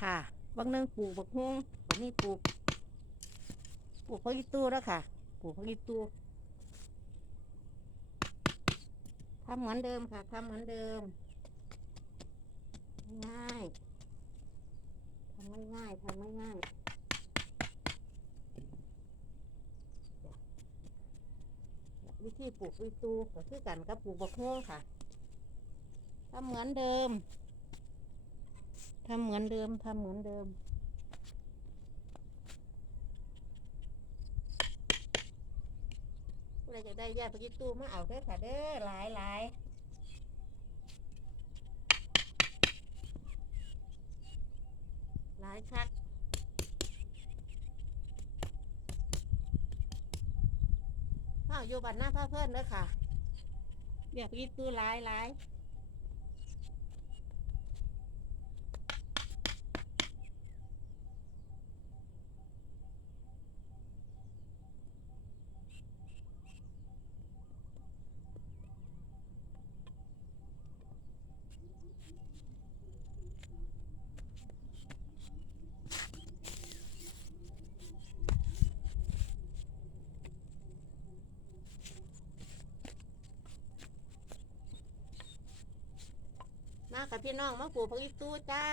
ค่ะบางเนึงปลูกบักฮวงวันนี้ปลูก ปลูกพกอีตู้แล้วค่ะ ปลูกพกอีตู้ทำเหมือนเดิมค่ะทำเหมือนเดิม ง่ายทำไม่ง่ายทำไม่ง่ายวิธีปลูกอีตู้ก็คือกันกับปลูกบักฮวงค่ะทำเหมือนเดิม ทำเหมือนเดิมทำเหมือนเดิมผู้ใดอยากได้ยาปกิตูมาเอาเด้อค่ะเด้อหลายหลายหลายคักอ้าวอยู่บัดหน้าพระเพื่อนเด้อค่ะเบียกปกิตูหลายหลาย กับพี่น้องมาปลูกผักอีตู้จ้า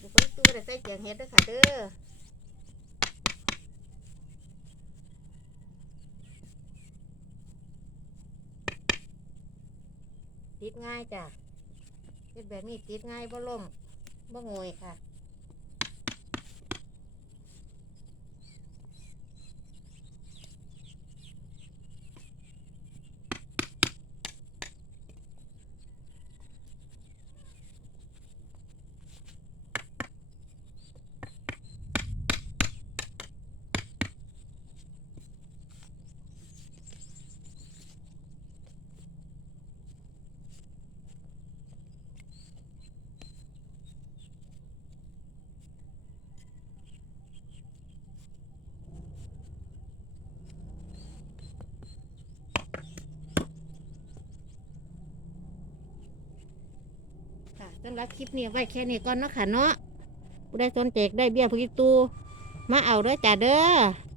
ปลูกผักอีตู้ได้ใส่เจียงเห็ดด้วยค่ะเด้อติดง่ายจ้ะเฮ็ดแบบนี้ติดง่ายบ่ล่มบ่งวยค่ะ ค่ะสำหรับคลิปนี้ไว้แค่นี้ก่อนเนาะค่ะเนาะผู้ใดสนใจได้เบี้ยผู้กิตูมาเอาเด้อจ้าเด้อ